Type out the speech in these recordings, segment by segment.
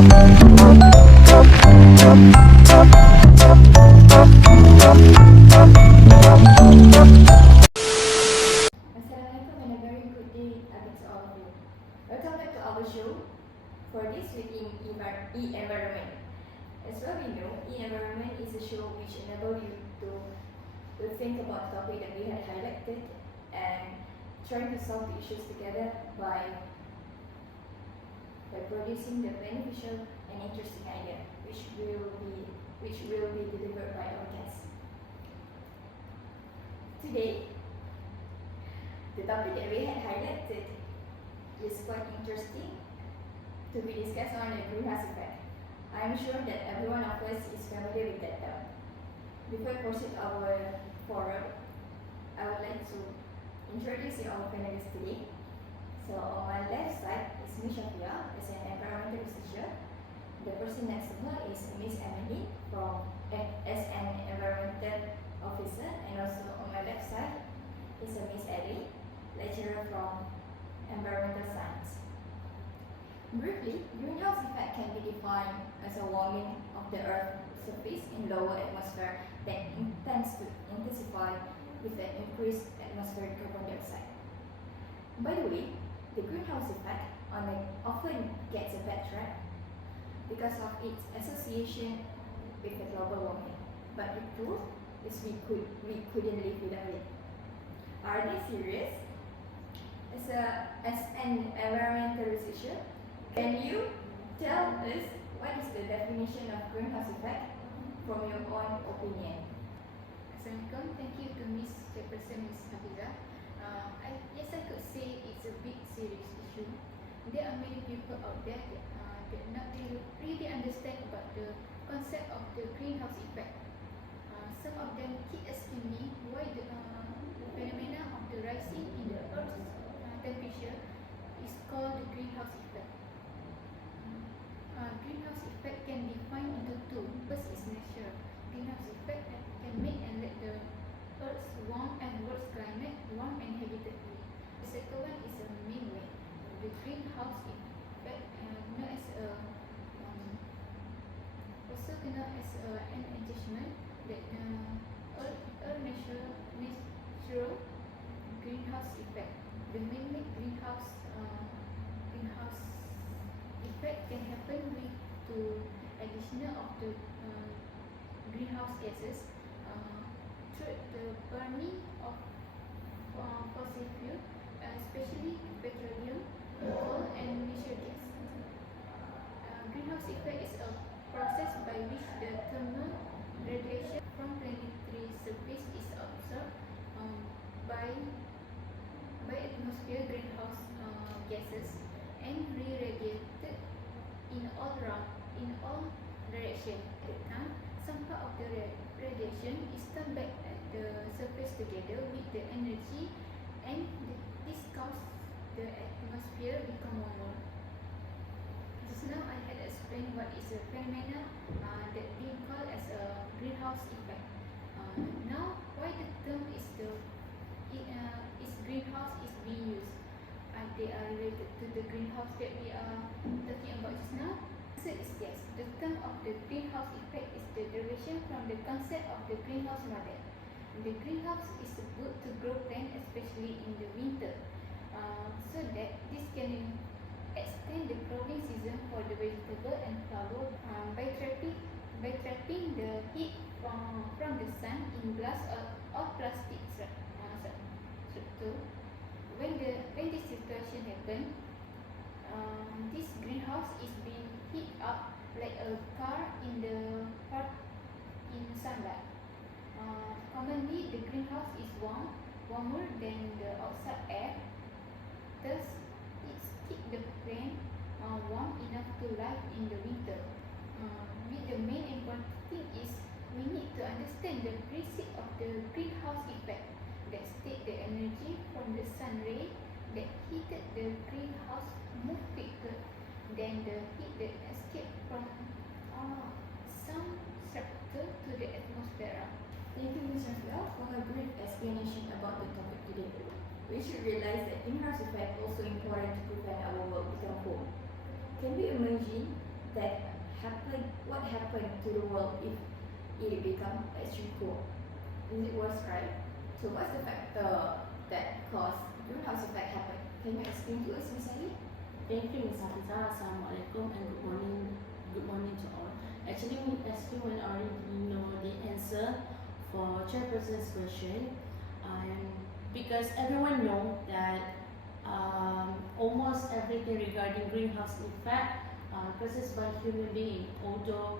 Assalamualaikum and a very good day to all of you. Welcome back to our show for this week in e-environment. As well we know, e-environment is a show which enables you to think about the topic that we had highlighted and try to solve the issues together by producing the beneficial and interesting idea which will be delivered by our guests. Today, the topic that we had highlighted is quite interesting to be discussed on the greenhouse effect. I am sure that every one of us is familiar with that term. Before I proceed our forum, I would like to introduce you our panelists today. So on my left side is Miss SYAFIAH as an environmental researcher. The person next to her is Miss AMALIEN as an environmental officer, and also on my left side is Miss ELLY, lecturer from environmental science. Briefly, greenhouse effect can be defined as a warming of the Earth's surface in lower atmosphere that tends to intensify with an increased atmospheric carbon dioxide. By the way, the greenhouse effect often gets a bad rap because of its association with the global warming. But the truth is we couldn't live without it. Are they serious? As an environmental researcher, can you tell us what is the definition of greenhouse effect from your own opinion? Assalamualaikum. Thank you to Miss Chairperson, Miss HAFIZAH. Yes, I could say it's a big serious issue. There are many people out there that not really understand about the concept of the greenhouse effect. Some of them keep asking me why the phenomena of the rising in the Earth's temperature is called the greenhouse effect. Greenhouse effect can be defined into two. First is natural greenhouse effect that can make and let the Earth's warm and world's climate warm and habitable. The second one is a man-made. The greenhouse effect known as also known as an adjustment that natural greenhouse effect. The man-made greenhouse effect can happen with to additional of the greenhouse gases through the burning of fossil fuel, especially petroleum, coal, and natural gas. Greenhouse effect is a process by which the thermal radiation from planetary surface is absorbed by atmosphere greenhouse gases and re-radiated in all directions. At the time, some part of the radiation is turned back at the surface together with the energy, and this causes the atmosphere become warmer. Just now I had explained what is a phenomena that we call as a greenhouse effect. Now, why the term is greenhouse is being used? They are related to the greenhouse that we are talking about just now? The answer is yes. The term of the greenhouse effect is the derivation from the concept of the greenhouse model. The greenhouse is good to grow plants, especially in the winter, so that this can extend the growing season for the vegetable and flower by trapping the heat from the sun in glass or plastic structure. When this situation happens, this greenhouse is being heat up like a car in sunlight. Commonly, the greenhouse is warmer than the outside air. Thus, it keeps the plant warm enough to live in the winter. The main important thing is we need to understand the basic of the greenhouse effect. That state the energy from the sun ray that heated the greenhouse move quicker than the heat that escaped from some structure to the atmosphere. Thank you, Ms. SYAFIAH, for a brief explanation about the topic today. We should realize that greenhouse effect also important to prevent our world become cold. Can we imagine that what happened to the world if it become extreme cold? Is it worse, right? So what's the factor that cause greenhouse effect happen? Can you explain to us, Miss Elly? Thank you, Ms. Hafizah. Assalamualaikum and good morning. Good morning to all. Actually, as you already know the answer for chairperson's question, because everyone know that almost everything regarding greenhouse effect causes by human being, although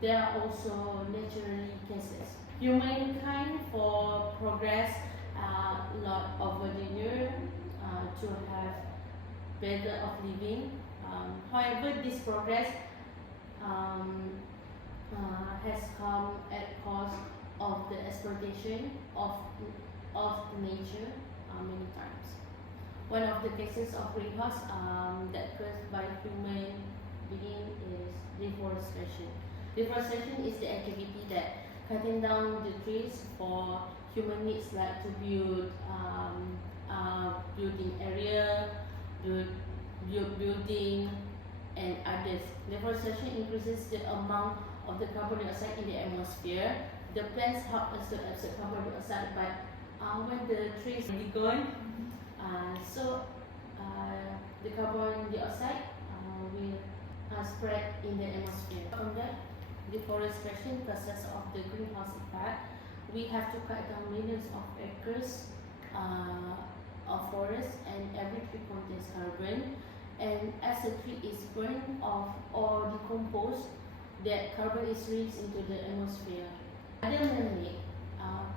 there are also naturally cases. Humankind for progress a lot over the year to have better of living. However, this progress has come at cost of the exploitation of nature many times. One of the cases of greenhouse that caused by human being is deforestation. Deforestation is the activity that cutting down the trees for human needs, like to build building area, building and others. Deforestation increases the amount of the carbon dioxide in the atmosphere. The plants help us to absorb carbon dioxide, but when the trees are gone, the carbon dioxide will spread in the atmosphere. From that, deforestation process of the greenhouse effect, we have to cut down millions of acres of forest, and every tree contains carbon. And as the tree is burned off or decomposed, that carbon is released into the atmosphere. Other man-made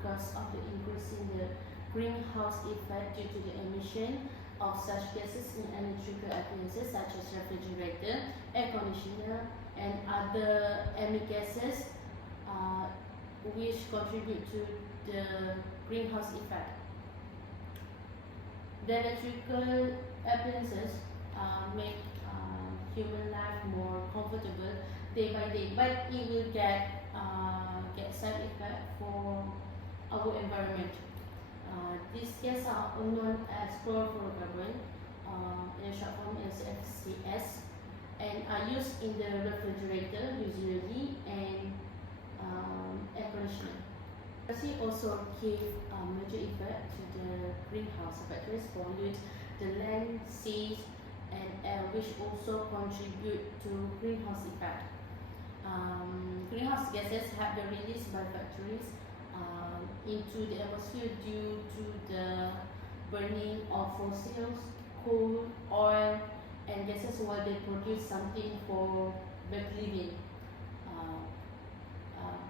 cause of the increasing the greenhouse effect due to the emission of such gases in electrical appliances such as refrigerator, air conditioner, and other emit gases which contribute to the greenhouse effect. The electrical appliances make human life more comfortable day by day, but it will get side effect for our environment. These gases are known as chlorofluorocarbon, in a short form as FCS, and are used in the refrigerator usually and air conditioner. It also give major effect to the greenhouse factors, pollute the land, seas, and air, which also contribute to greenhouse effect. Greenhouse gases have been released by factories into the atmosphere due to the burning of fossils, coal, oil, and gases while they produce something for better living.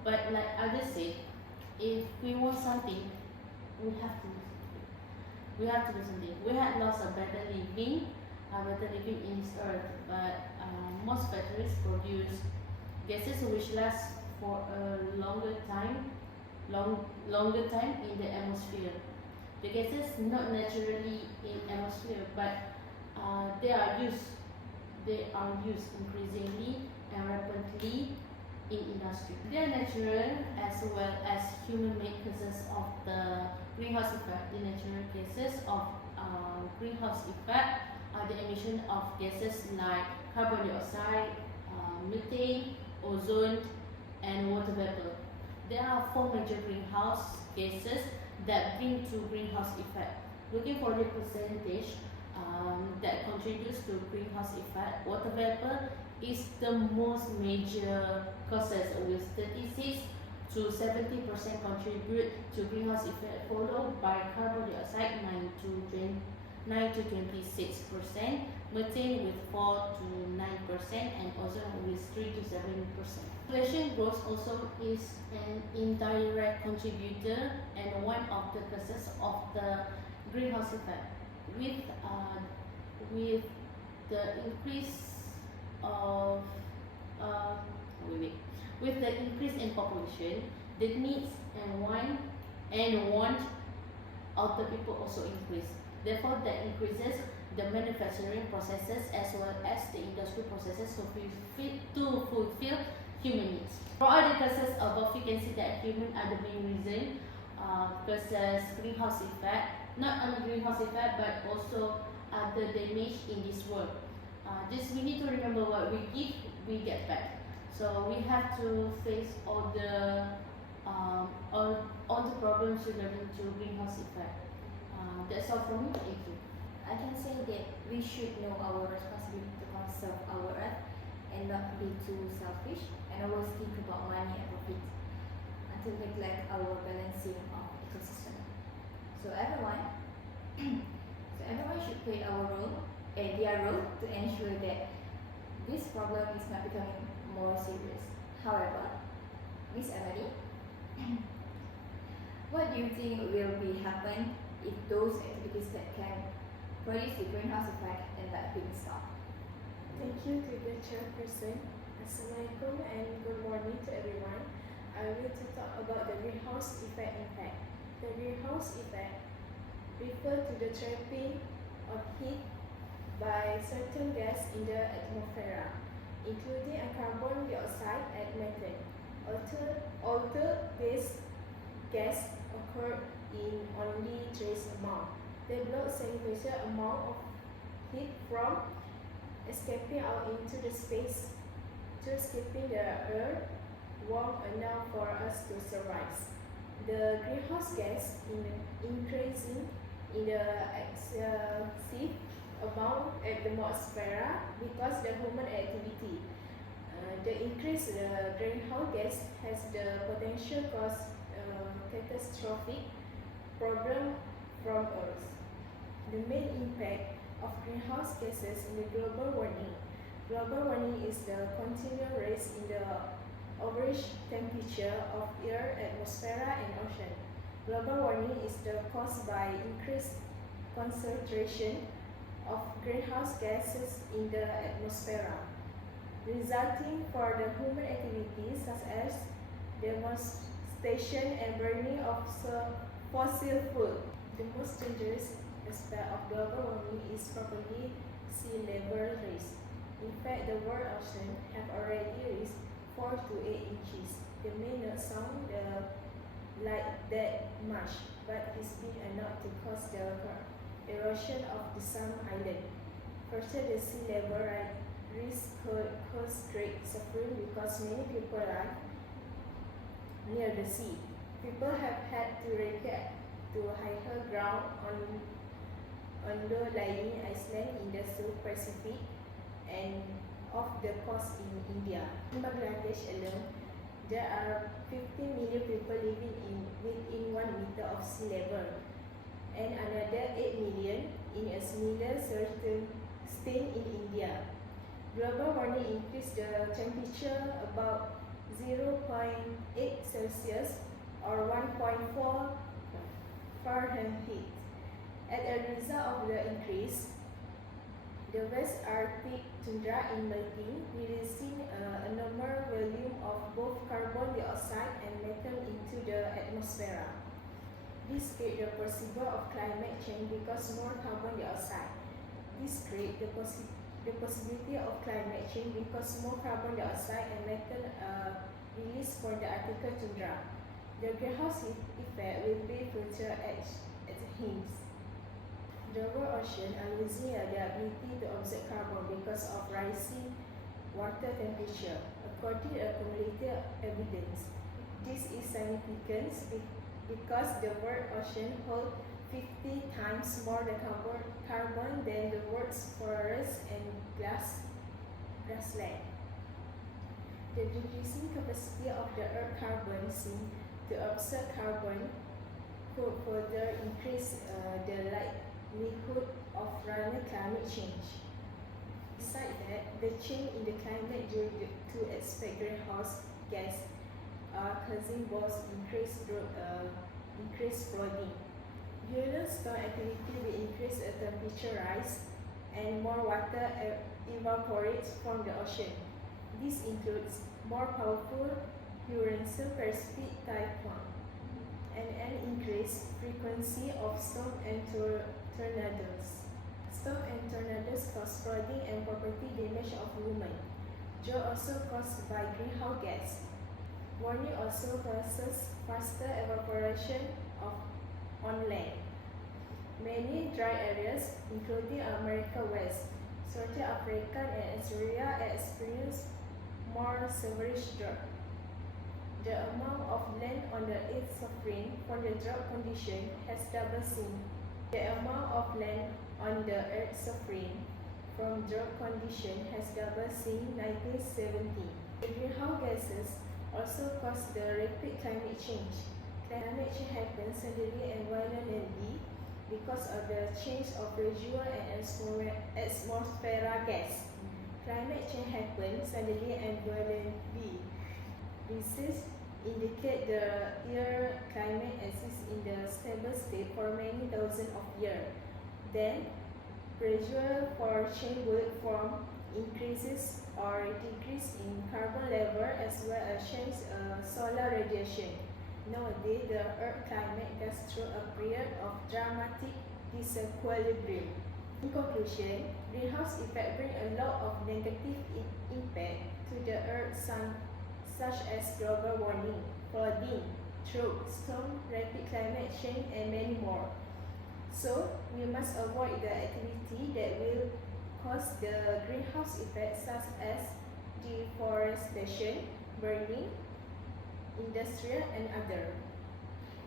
But like others say, if we want something, we have to do something. We had lost a better living in this earth, but most factories produce gases which last for a longer time in the atmosphere. The gases not naturally in atmosphere, but they are used increasingly and rapidly in industry. They are natural as well as human-made causes of the greenhouse effect. The natural cases of greenhouse effect are the emission of gases like carbon dioxide, methane, ozone, and water vapor. There are 4 major greenhouse gases that bring to greenhouse effect. Looking for the percentage that contributes to greenhouse effect, water vapor is the most major causes, with 36 to 70% contribute to greenhouse effect, followed by carbon dioxide 9 to 26%, methane with 4 to 9%, and ozone with 3 to 7%. Population growth also is an indirect contributor and one of the causes of the greenhouse effect. With the increase of with the increase in population, the needs and want of the people also increase. Therefore, that increases the manufacturing processes as well as the industrial processes to fulfill human needs. For all the causes above, you can see that human are the main reason causes greenhouse effect. Not only greenhouse effect, but also other damage in this world. Just we need to remember what we give, we get back. So we have to face all the problems regarding to greenhouse effect. That's all from me. Thank you. I can say that we should know our responsibility to conserve our earth and not be too selfish and always think about money and profit until neglect our balancing of ecosystem. So everyone should play their role to ensure that this problem is not becoming more serious. However, Miss Emily, what do you think will be happen if those activities that can produce the greenhouse effect end up being stopped? Thank you to the chairperson. Assalamualaikum and good morning to everyone. I will to talk about the greenhouse effect impact. The greenhouse effect refers to the trapping of heat by certain gas in the atmosphere, including carbon dioxide and methane. Although this gas occur in only trace amount, they block significant amount of heat from escaping out into the space, just keeping the earth warm enough for us to survive. The greenhouse gas increasing in the excessive amount at the atmosphere because the human activity. The increase in the greenhouse gas has the potential cause catastrophic problem from Earth. The main impact of greenhouse gases in the global warming. Global warming is the continual rise in the average temperature of air, atmosphere, and ocean. Global warming is caused by increased concentration of greenhouse gases in the atmosphere, resulting from the human activities such as deforestation and burning of fossil fuel. The most dangerous aspect of global warming is probably sea level rise. In fact, the world ocean have already reached 4 to 8 inches. They may not sound like that much, but it's big enough to cause the erosion of some island. Further, the sea level rise cause great suffering because many people live near the sea. People have had to relocate to higher ground on low-lying islands in the South Pacific and off the coast in India. In Bangladesh alone, there are 50 million people living within 1 meter of sea level, and another 8 million in a similar certain state in India. Global warming increased the temperature about 0.8 Celsius or 1.4 Fahrenheit. As a result of the increase, the West Arctic tundra is melting, releasing an enormous volume of both carbon dioxide and methane into the atmosphere. This creates the possibility of climate change because more carbon dioxide. This creates the possibility of climate change because more carbon dioxide and methane are released from the Arctic tundra. The greenhouse effect will be further at hints. The world ocean are losing the ability to absorb carbon because of rising water temperature, according to accumulated evidence. This is significant because the world ocean holds 50 times more the carbon than the world's forests and grassland. The decreasing capacity of the earth carbon sink to absorb carbon could further increase the likelihood of running climate change. Besides that, the change in the climate due to expect greenhouse gas are causing both increased flooding. Violent storm activity will increase the temperature rise and more water evaporates from the ocean. This includes more powerful Eurasian Pacific typhoon and an increased frequency of storm and tornadoes. Storm and tornadoes cause flooding and property damage of women. Drought also caused by greenhouse gas. Warming also causes faster evaporation on land. Many dry areas, including America West, Certain African and Syria experience more severe drought. The amount of land on the earth suffering from the drought condition has doubled since. The amount of land on the earth suffering from drought condition has doubled since 1970. The greenhouse gases also cause the rapid climate change. Climate change happens suddenly and violently because of the change of residual and atmospheric gas. Climate change happens suddenly and violently. Research indicate the Earth climate exists in the stable state for many thousands of years. Then, pressure for change will form increases or decrease in carbon level as well as change solar radiation. Nowadays, the Earth climate goes through a period of dramatic disequilibrium. In conclusion, greenhouse effect bring a lot of negative impact to the Earth, such as global warming, flooding, drought, storm, rapid climate change, and many more. So, we must avoid the activity that will cause the greenhouse effect, such as deforestation, burning, industrial, and other.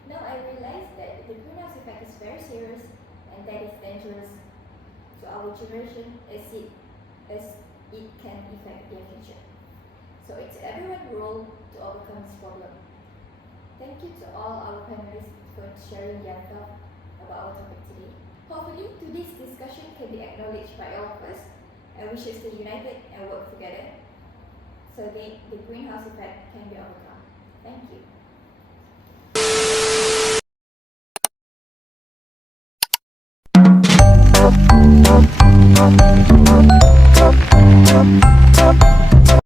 Now I realize that the greenhouse effect is very serious and that is dangerous to our generation as it can affect their future. So it's everyone's role to overcome this problem. Thank you to all our panelists for sharing their thoughts about our topic today. Hopefully, today's discussion can be acknowledged by all of us, and we should stay united and work together so that the greenhouse effect can be overcome. Thank you.